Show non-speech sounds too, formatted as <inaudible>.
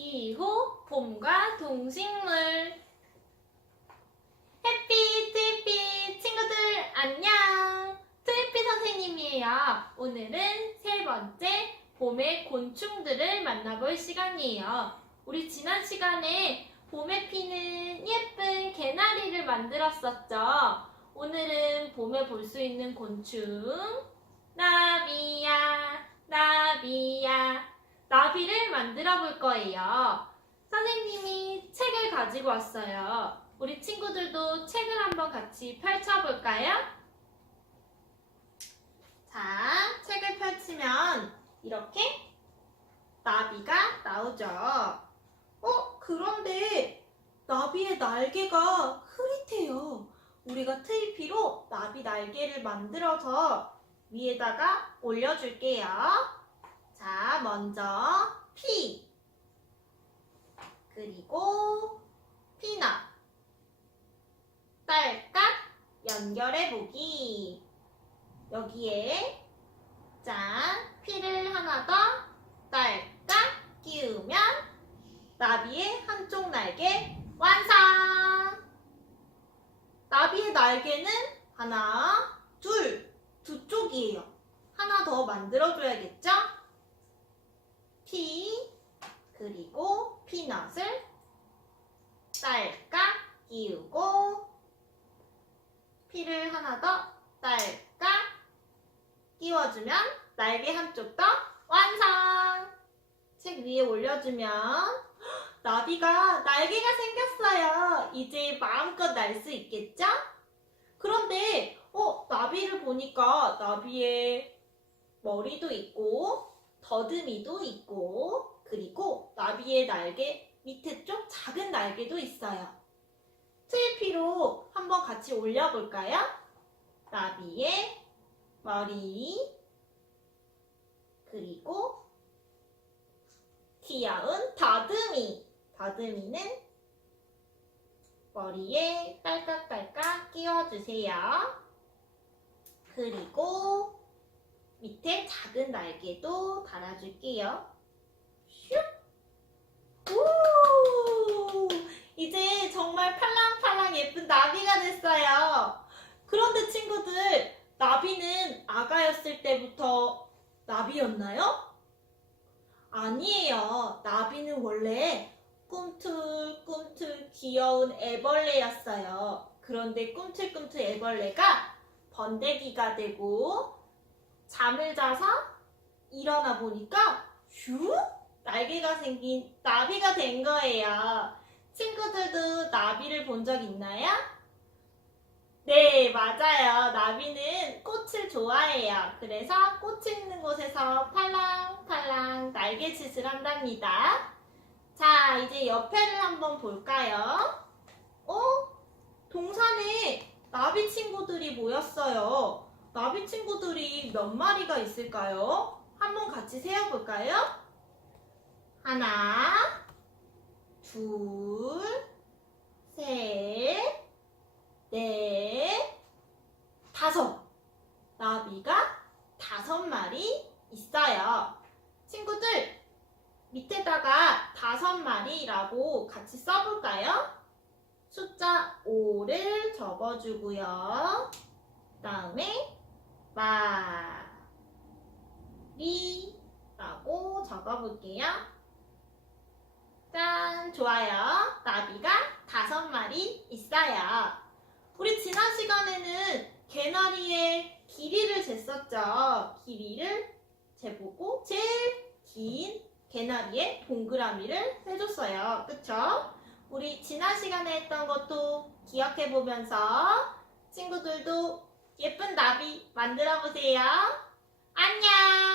기후, 봄과 동식물. 해피 트위피 친구들 안녕. 트위피 선생님이에요. 오늘은 세 번째 봄의 곤충들을 만나볼 시간이에요. 우리 지난 시간에 봄에 피는 예쁜 개나리를 만들었었죠. 오늘은 봄에 볼 수 있는 곤충 나비야 나비야 나비를 만들어 볼 거예요. 선생님이 책을 가지고 왔어요. 우리 친구들도 책을 한번 같이 펼쳐볼까요? 자, 책을 펼치면 이렇게 나비가 나오죠. 어, 그런데 나비의 날개가 흐릿해요. 우리가 트위피로 나비 날개를 만들어서 위에다가 올려줄게요. 자, 먼저 피 그리고 피넛 딸깍 연결해 보기 여기에 짠 피를 하나 더 딸깍 끼우면 나비의 한쪽 날개 완성! 나비의 날개는 하나, 둘, 두 쪽이에요. 하나 더 만들어줘야겠죠? 피, 그리고 피넛을 딸깍 끼우고 피를 하나 더 딸깍 끼워주면 날개 한쪽 더 완성! 책 위에 올려주면 <gasps> 나비가 날개가 생겼어요. 이제 마음껏 날 수 있겠죠? 그런데 어 나비를 보니까 나비의 머리도 있고 더듬이도 있고 그리고 나비의 날개 밑에 쪽 작은 날개도 있어요. 트위피로 한번 같이 올려볼까요? 나비의 머리 그리고 귀여운 더듬이 더듬이는 머리에 딸깍딸깍 끼워주세요. 그리고 밑에 작은 날개도 달아줄게요. 슉! 우! 이제 정말 팔랑팔랑 예쁜 나비가 됐어요. 그런데 친구들, 나비는 아가였을 때부터 나비였나요? 아니에요. 나비는 원래 꿈틀꿈틀 귀여운 애벌레였어요. 그런데 꿈틀꿈틀 애벌레가 번데기가 되고 잠을 자서 일어나 보니까 휴 날개가 생긴 나비가 된 거예요. 친구들도 나비를 본 적 있나요? 네, 맞아요. 나비는 꽃을 좋아해요. 그래서 꽃 있는 곳에서 팔랑팔랑 날개짓을 한답니다. 자, 이제 옆에를 한번 볼까요? 어? 동산에 나비 친구들이 모였어요. 나비 친구들이 몇 마리가 있을까요? 한번 같이 세어볼까요? 하나, 둘, 셋, 넷, 다섯. 나비가 다섯 마리 있어요. 친구들, 밑에다가 다섯 마리라고 같이 써볼까요? 숫자 5를 적어주고요. 그 다음에 마리라고 적어볼게요. 짠, 좋아요. 나비가 다섯 마리 있어요. 우리 지난 시간에는 개나리의 길이를 쟀었죠. 길이를 재보고 제일 긴 개나리의 동그라미를 해줬어요. 그쵸? 우리 지난 시간에 했던 것도 기억해 보면서 친구들도 예쁜 나비 만들어 보세요. 안녕!